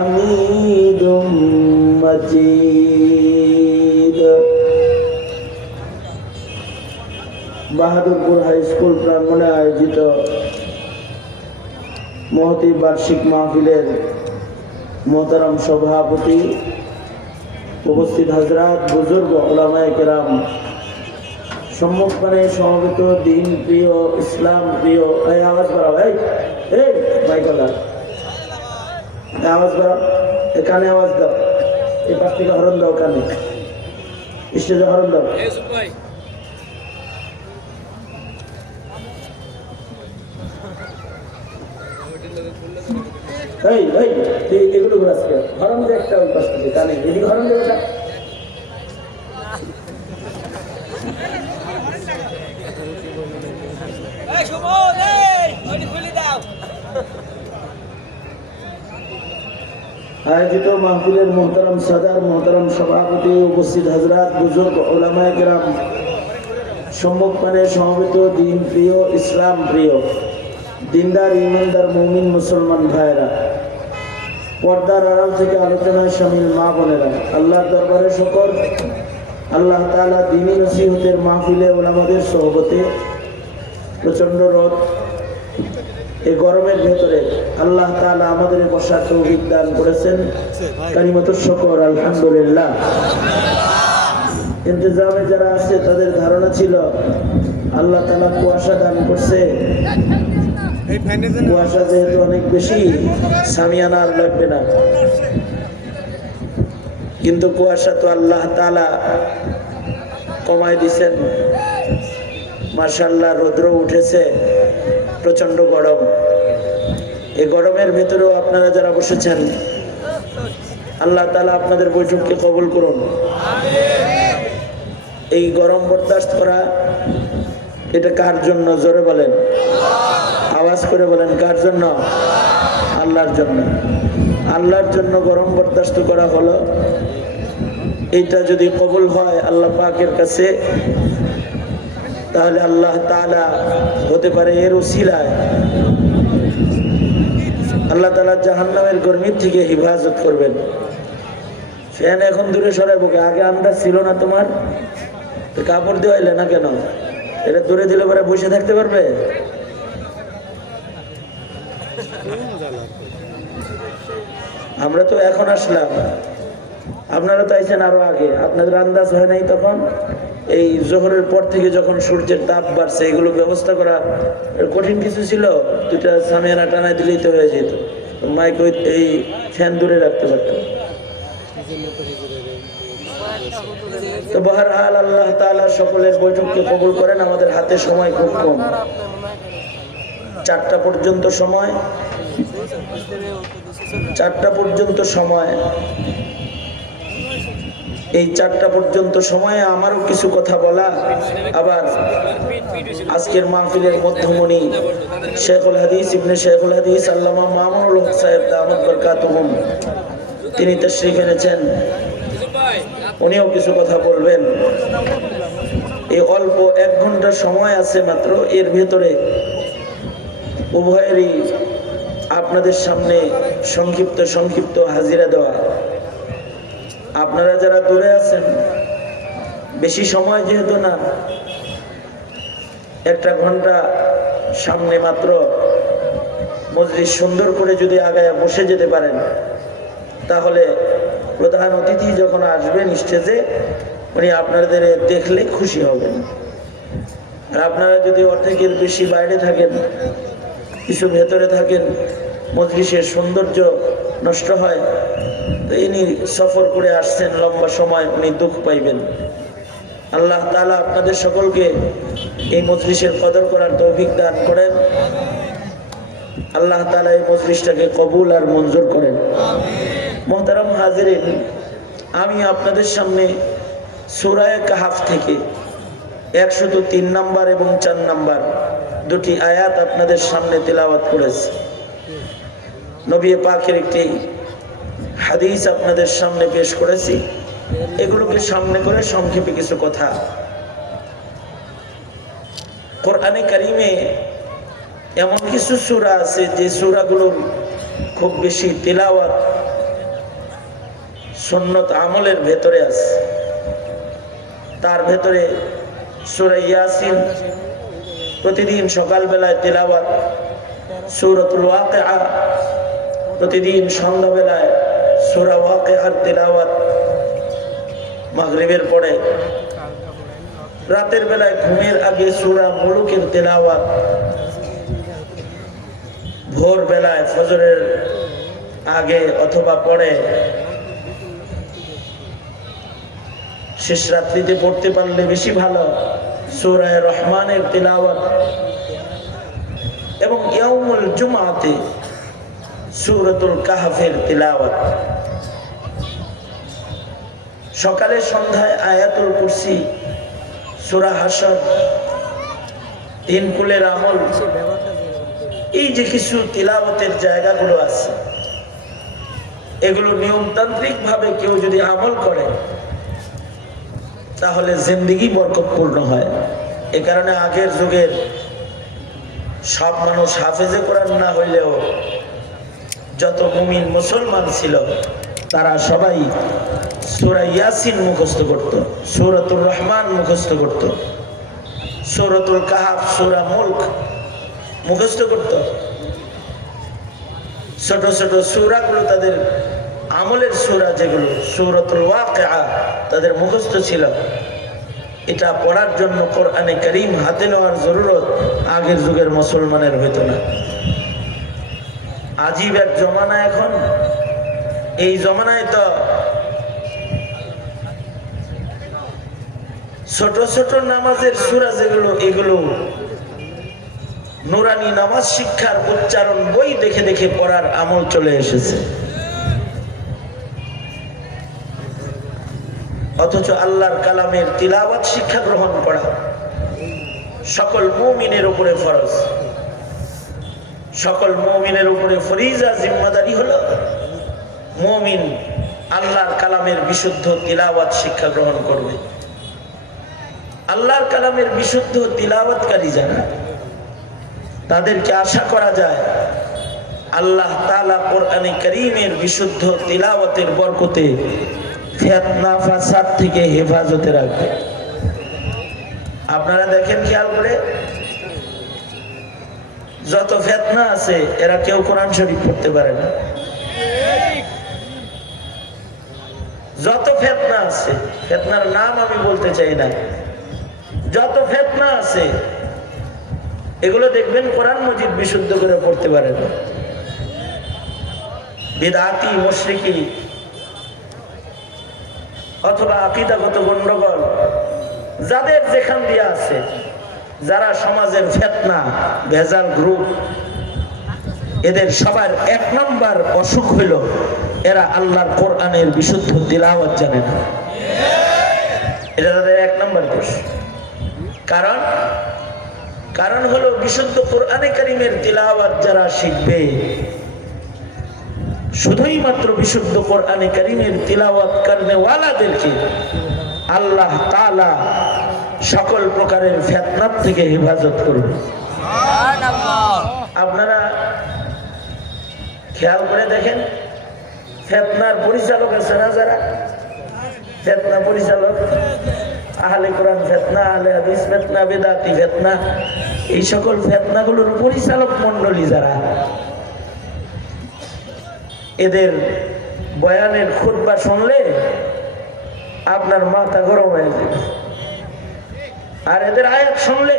حميد مجيد Bahadurpur high school প্রাঙ্গণে আয়োজিত মহতী বার্ষিক মাহফিলের মোহতারাম সভাপতি, উপস্থিত হযরত, বুজুর্গ, উলামায়ে কেরাম, সম্মুখপানে সমবেত দিন প্রিয়, ইসলাম প্রিয়, এই আওয়াজ বাড়াও, এই মাইকলা আওয়াজ বাড়াও, এখানে আওয়াজ দাও, এই পাশ থেকে হরণ দাও, কানে স্টেজে হরণ দাও। এগুলো আজকে হরণ দিয়ে একটা ওই পাশ থেকে কানে এদিকে হরণ দেবে। আয়োজিত মাহফিলের মোহতারাম সাদার, মোহতারাম সভাপতি, উপস্থিত হযরত, বুজুর্গ, উলামায়ে কেরাম, সম্মুখপানে সমবেত দিন প্রিয়, ইসলাম প্রিয়, দিনদার, ইমানদার, মুমিন মুসলমান ভাইরা, পর্দার আড়াল থেকে আলোচনায় শামিল মা বোনেরা, আল্লাহর দরবারে শুকর, আল্লাহ তাআলা দ্বীনি নসিহতের মাহফিলে ওলামাদের সোহবতে প্রচণ্ড রোদ, এই গরমের ভেতরে আল্লাহ তাআলা আমাদের বসার তৌফিক দান করেছেন। কালিমাতুশ শুকর, আলহামদুলিল্লাহ। ইন্তজামে যারা আছে তাদের ধারণা ছিল আল্লাহ তাআলা কুয়াশা দান করছে, কুয়াশা যেহেতু অনেক বেশি, সামিয়ানা আর লাগবে না, কিন্তু কুয়াশা তো আল্লাহ তাআলা কমায় দিছেন। মাশাআল্লাহ, রৌদ্র উঠেছে, প্রচন্ড গরম। এই গরমের ভেতরেও আপনারা যারা বসেছেন, আল্লাহ তাআলা আপনাদের বৈঠককে কবুল করুন। এই গরম বরদাস্ত করা, এটা কার জন্য? জোরে বলেন, আওয়াজ করে বলেন, কার জন্য? আল্লাহর জন্য। আল্লাহর জন্য গরম বরদাস্ত করা হলো। এইটা যদি কবুল হয় আল্লাহ পাকের কাছে, তাহলে আল্লাহ তাআলা হতে পারে এর উসিলায় আল্লাহ তাআলা জাহান্নামের গরমির থেকে হিফাজত করবেন। ফ্যান এখন দূরে সরাইব, আগে আমরা ছিল না তোমার, কাপড় দেওয়া এলে না কেন? এটা দূরে দিলে পরে বসে থাকতে পারবে? আমরা তো এখন আসলাম, আপনারা তো আইছেন আরো আগে, আপনাদের আন্দাজ হয় নাই তখন? এই জোহরের পর থেকে যখন সূর্যের তাপ বাড়ছে, এগুলো ব্যবস্থা করা কঠিন কিছু ছিল? দুটা সামিয়ানা টানায় দিলেই তো হয়ে যেত, মাইক এই ফ্যান দূরে রাখতে পারতো। তো বহরহাল আল্লাহ তাআলা সকলের বৈঠককে কবুল করেন। আমাদের হাতে সময় খুব কম, 4টা পর্যন্ত সময়, 4টা পর্যন্ত সময়। এই 4টা পর্যন্ত সময়ে আমারও কিছু কথা বলা, আবার আজকের মাহফিলের মধ্যমণি শেখুল হাদিস, ইবনে শেখুল হাদিস আল্লামা মামুনুল হক সাহেব দামাত বরকাতুহুম, তিনি তাশরীফ এনেছেন, উনিও কিছু কথা বলবেন। এই অল্প 1 ঘন্টা সময় আছে মাত্র, এর ভেতরে উভয়েরই আপনাদের সামনে সংক্ষিপ্ত হাজিরা দেওয়া। আপনারা যারা দূরে আছেন, বেশি সময় যেহেতু না, 1টা ঘন্টা সামনে মাত্র, মজলিস সুন্দর করে যদি আগায় বসে যেতে পারেন, তাহলে প্রধান অতিথি যখন আসবেন স্টেজে, উনি আপনাদের দেখলে খুশি হবেন। আর আপনারা যদি অর্ধেকের বেশি বাইরে থাকেন, কিছু ভেতরে থাকেন, মজলিসের সৌন্দর্য নষ্ট হয়। তো ইনি সফর করে আসছেন লম্বা সময়, উনি দুঃখ পাইবেন। আল্লাহ তাআলা আপনাদের সকলকে এই মজলিসের কদর করার তৌফিক দান করেন। আল্লাহ তাআলা এই মজলিসটাকে কবুল আর মঞ্জুর করেন। মুহতারাম হাজিরিন, আমি আপনাদের সামনে সূরা কাহাফ থেকে 103 নম্বর এবং 4 নম্বর 2টি আয়াত আপনাদের সামনে তেলাওয়াত করেছি। নবী পাকের একটি হাদিস আপনাদের সামনে পেশ করেছি। এগুলোকে সামনে করে সংক্ষেপে কিছু কথা। কোরআনে কারিমে এমন কিছু সূরা আছে যে সূরাগুলোর খুব বেশি তেলাওয়াত সুন্নত আমলের ভেতরে আছে। তার ভেতরে সূরা ইয়াসিন প্রতিদিন সকালবেলায় তেলাওয়াত, সূরাতুল ওয়াকিআ প্রতিদিন সন্ধ্যাবেলায় সূরা ওয়াকিআর তেলাওয়াত, মাগরিবের পরে রাতের বেলায় ঘুমের আগে সূরা মুলুকের তেলাওয়াত, ভোর বেলায় ফজরের আগে অথবা পরে, শেষ রাত্রিতে পড়তে পারলে বেশি ভালো সূরা রহমানের তেলাওয়াত, এবং ইয়াউমুল জুমআতে সূরাতুল কাহফের তেলাওয়াত। সকালে সন্ধ্যায় আয়াতুল কুরসি, সূরা হাসর, তিন কুলের আমল, এই যে কিছু তিলাওয়াতের জায়গাগুলো আছে, এগুলো নিয়মতান্ত্রিক ভাবে কেউ যদি আমল করে তাহলে জিন্দেগি বরকতপূর্ণ হয়। এ কারণে আগের যুগের সব মানুষ হাফেজে কোরআন না হইলেও যত মুমিন মুসলমান ছিল তারা সবাই সূরা ইয়াসিন মুখস্থ করত, সূরাতুর রহমান মুখস্থ করত, সূরাতুল কাহফ, সূরা মুলক মুখস্থ করত। ছোট ছোট সূরাগুলো তাদের আমলের সূরা, যেগুলো সূরাতুল ওয়াকিআ তাদের মুখস্থ ছিল। এটা পড়ার জন্য কোরআনে কারীম হাতে নেওয়ার জরুরত আগের যুগের মুসলমানের হইতো না। আজীব এক জমানা এখন। এই জমানায় তো ছোট ছোট নামাজের সূরা যেগুলো, এগুলো নুরানি নামাজ শিক্ষার উচ্চারণ বই দেখে দেখে পড়ার আমল চলে এসেছে। অথচ আল্লাহর কালামের তিলাওয়াত শিক্ষা গ্রহণ করা সকল মুমিনের উপরে ফরজ। সকল মুমিনের উপরে ফরিজা, জিম্মাদারি হলো মুমিন আল্লাহর কালামের বিশুদ্ধ তিলাওয়াত শিক্ষা গ্রহণ করবে। আল্লাহর কালামের বিশুদ্ধ তিলাওয়াতকারী যারা, তাদেরকে আশা করা যায় আল্লাহ তাআলা কোরআনে কারীমের বিশুদ্ধ তিলাওয়াতের বরকতে ফিতনা ফাসাদ থেকে হেফাজতে রাখবে। আপনারা দেখেন খেয়াল করে, যত ফিতনা আছে এরা কেউ কোরআন শরীফ পড়তে পারে না। যত ফিতনা আছে, ফিতনার নাম আমি বলতে চাই না, যত ফিতনা আছে এগুলো দেখবেন কোরআন মজিদ বিশুদ্ধ করে পড়তে পারে না। বিদআতি, মুশরিকি অথবা আকীদাগত গন্ডগোল যাদের যেখান দিয়ে আছে, যারা সমাজের ফিতনা, ভেজাল গ্রুপ, এদের সবার এক নম্বর অসুখ হইল এরা আল্লাহর কোরআনের বিশুদ্ধ তিলাওয়াত জানে না। এটা তাদের এক নম্বর দোষ। কারণ হলো বিশুদ্ধ কোরআনে কারীমের তিলাওয়াত যারা শিখবে, শুধুই মাত্র বিশুদ্ধ কোরআনে কারীমের তিলাওয়াত করনে ওয়ালাদেরকে আল্লাহ তাআলা সকল প্রকারের ফিতনা থেকে হেফাজত করবে। আপনারা খেয়াল করে দেখেন, ফিতনার পরিচালক আছে না, যারা ফিতনা পরিচালক, আহলে কোরআন ফিতনা, আহলে হাদিস ফিতনা, বেদাতি ফিতনা, এই সকল ফিতনাগুলোর পরিচালক মণ্ডলী যারা, এদের বয়ানের খুতবা শুনলে আপনার মাথা গরম হয়ে যাবে। আর এদের আয়াত শুনলে